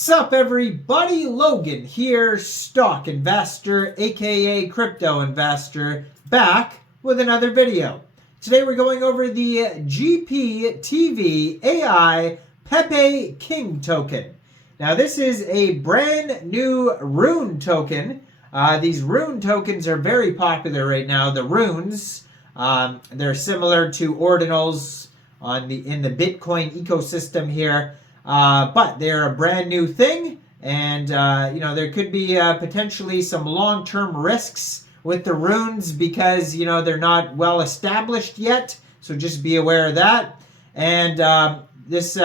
Sup everybody, Logan here, stock investor, aka crypto investor, back with another video. Today we're going over the Gptv AI Pepe King token. Now this is a brand new Rune token. These Rune tokens are very popular right now. The Runes, they're similar to ordinals in the Bitcoin ecosystem here. But they're a brand new thing, and there could be potentially some long-term risks with the runes because they're not well established yet. So just be aware of that. And this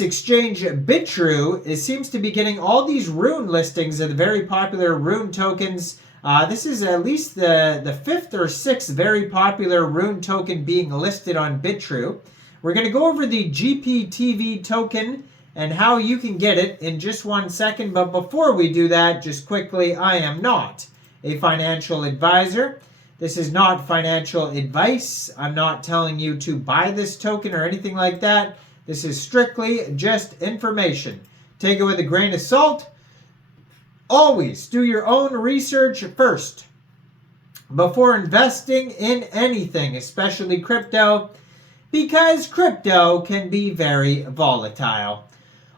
exchange Bitrue seems to be getting all these rune listings of the very popular rune tokens. This is at least the fifth or sixth very popular rune token being listed on Bitrue. We're going to go over the Gptv token and how you can get it in just 1 second. But before we do that, just quickly, I am not a financial advisor. This is not financial advice. I'm not telling you to buy this token or anything like that. This is strictly just information. Take it with a grain of salt. Always do your own research first before investing in anything, especially crypto, because crypto can be very volatile.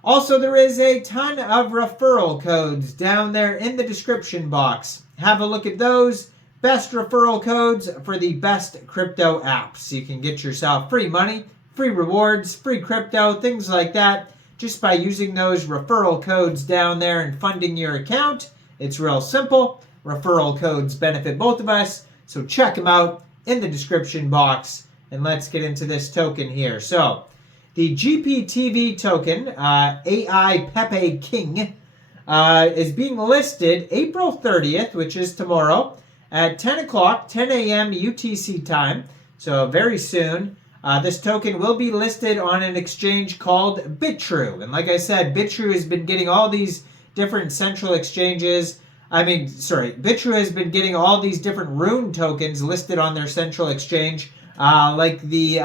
Also, there is a ton of referral codes down there in the description box. Have a look at those. Best referral codes for the best crypto apps. You can get yourself free money, free rewards, free crypto, things like that, just by using those referral codes down there and funding your account. It's real simple. Referral codes benefit both of us, so check them out in the description box. And let's get into this token here. So, the Gptv token, Aipepe King, is being listed April 30th, which is tomorrow, at 10 o'clock, 10 a.m. UTC time. So, very soon. This token will be listed on an exchange called Bitrue. And like I said, Bitrue has been getting all these different central exchanges. Bitrue has been getting all these different Rune tokens listed on their central exchange. Like the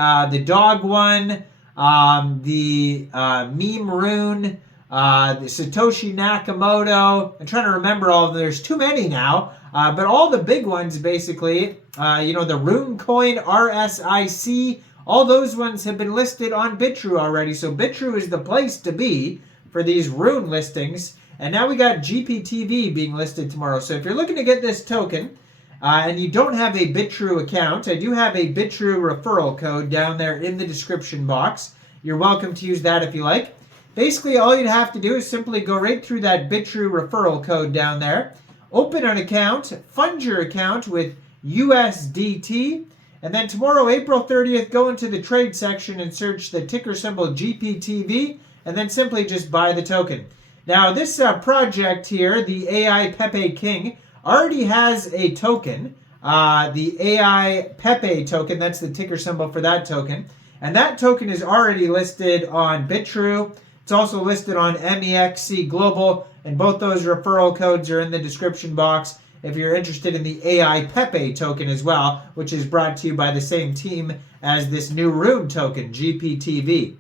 dog one, the meme Rune, the Satoshi Nakamoto. I'm trying to remember all of them. There's too many now. But all the big ones, basically, the Runecoin, RSIC, all those ones have been listed on Bitrue already. So Bitrue is the place to be for these Rune listings. And now we got Gptv being listed tomorrow. So if you're looking to get this token, and you don't have a Bitrue account, I do have a Bitrue referral code down there in the description box. You're welcome to use that if you like. Basically, all you'd have to do is simply go right through that Bitrue referral code down there, open an account, fund your account with USDT, and then tomorrow, April 30th, go into the trade section and search the ticker symbol Gptv, and then simply just buy the token. Now, this project here, the Aipepe King, already has a token, the Aipepe token. That's the ticker symbol for that token. And that token is already listed on Bitrue. It's also listed on MEXC Global, and both those referral codes are in the description box if you're interested in the Aipepe token as well, which is brought to you by the same team as this new Rune token, Gptv.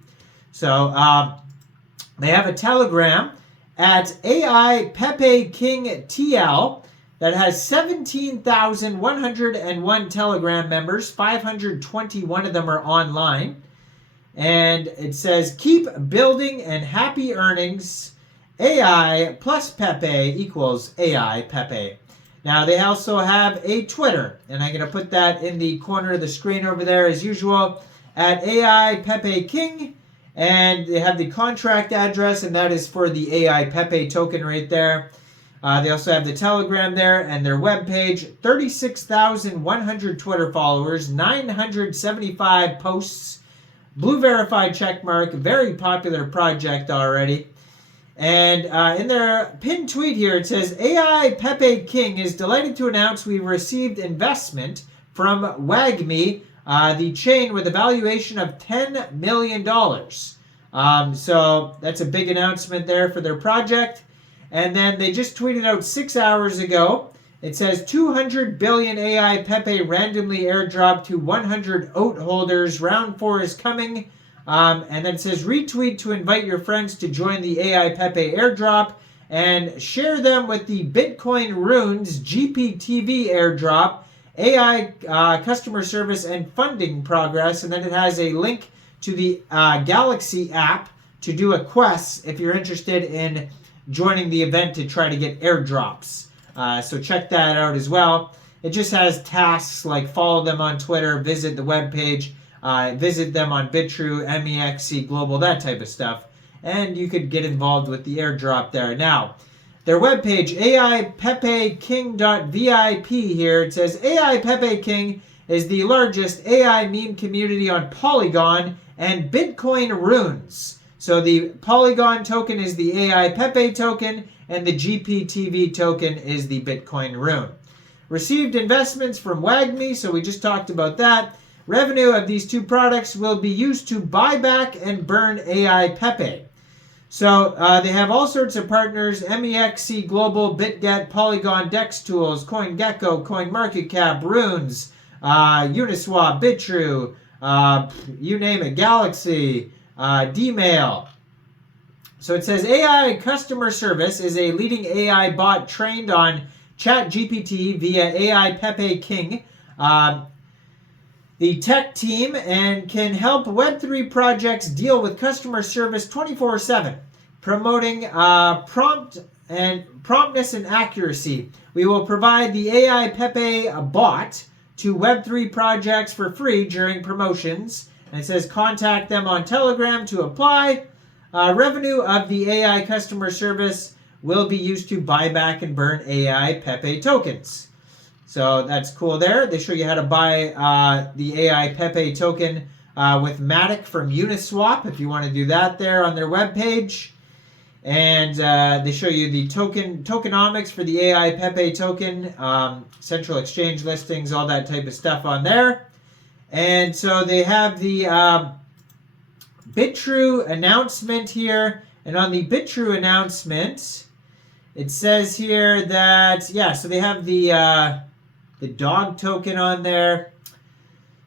So they have a Telegram at Aipepe King TL. That has 17,101 Telegram members. 521 of them are online. And it says, keep building and happy earnings. AI plus Pepe equals Aipepe. Now, they also have a Twitter. And I'm going to put that in the corner of the screen over there as usual. At Aipepe King. And they have the contract address. And that is for the Aipepe token right there. They also have the Telegram there and their webpage. 36,100 Twitter followers, 975 posts, blue verified checkmark, very popular project already. And in their pinned tweet here, it says, Aipepe King is delighted to announce we've received investment from WAGMI, the chain, with a valuation of $10 million. So that's a big announcement there for their project. And then they just tweeted out 6 hours ago. It says 200 billion Aipepe randomly airdropped to 100 OAT holders. Round 4 is coming. And then it says retweet to invite your friends to join the Aipepe airdrop and share them with the Bitcoin Runes Gptv airdrop, AI customer service and funding progress. And then it has a link to the Galaxy app to do a quest if you're interested in joining the event to try to get airdrops. So check that out as well. It just has tasks like follow them on Twitter, visit the webpage, visit them on Bitrue, MEXC Global, that type of stuff. And you could get involved with the airdrop there. Now, their webpage, aipepeking.vip here, it says Aipepe King is the largest AI meme community on Polygon and Bitcoin Runes. So the Polygon token is the Aipepe token, and the Gptv token is the Bitcoin Rune. Received investments from WAGMI, so we just talked about that. Revenue of these two products will be used to buy back and burn Aipepe. So they have all sorts of partners: MEXC Global, BitGet, Polygon, Dex Tools, CoinGecko, CoinMarketCap, Runes, Uniswap, Bitrue, you name it, Galaxy, Dmail. So it says AI customer service is a leading AI bot trained on ChatGPT via Aipepe King, the tech team, and can help Web3 projects deal with customer service 24/7, promoting promptness and accuracy. We will provide the Aipepe bot to Web3 projects for free during promotions. And it says contact them on Telegram to apply. Revenue of the AI customer service will be used to buy back and burn Aipepe tokens. So that's cool there. They show you how to buy the Aipepe token with Matic from Uniswap if you want to do that there on their webpage. And they show you the tokenomics for the Aipepe token, central exchange listings, all that type of stuff on there. And so they have the Bitrue announcement here. And on the Bitrue announcement, it says here that, yeah, so they have the dog token on there.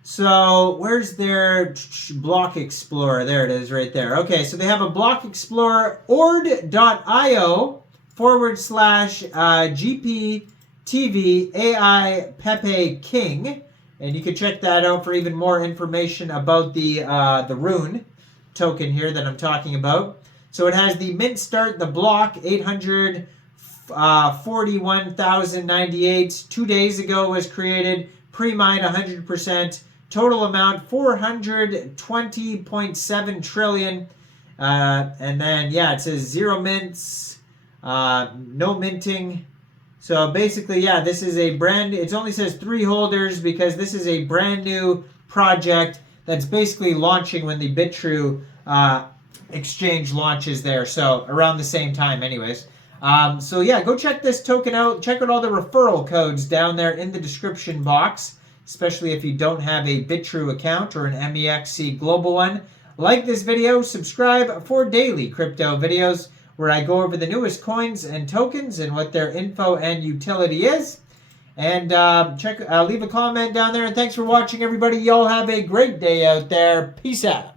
So where's their block explorer? There it is right there. Okay, so they have a block explorer, ord.io/GPTV Aipepe King. And you can check that out for even more information about the Rune token here that I'm talking about. So it has the mint start, the block, 841,098. 2 days ago was created. Pre-mine 100%. Total amount 420.7 trillion. And then, yeah, it says 0 mints, no minting. So basically, yeah, this is a brand, it only says 3 holders because this is a brand new project that's basically launching when the Bitrue exchange launches there. So around the same time anyways. So yeah, go check this token out. Check out all the referral codes down there in the description box, especially if you don't have a Bitrue account or an MEXC Global one. Like this video, subscribe for daily crypto videos where I go over the newest coins and tokens and what their info and utility is. And leave a comment down there. And thanks for watching, everybody. Y'all have a great day out there. Peace out.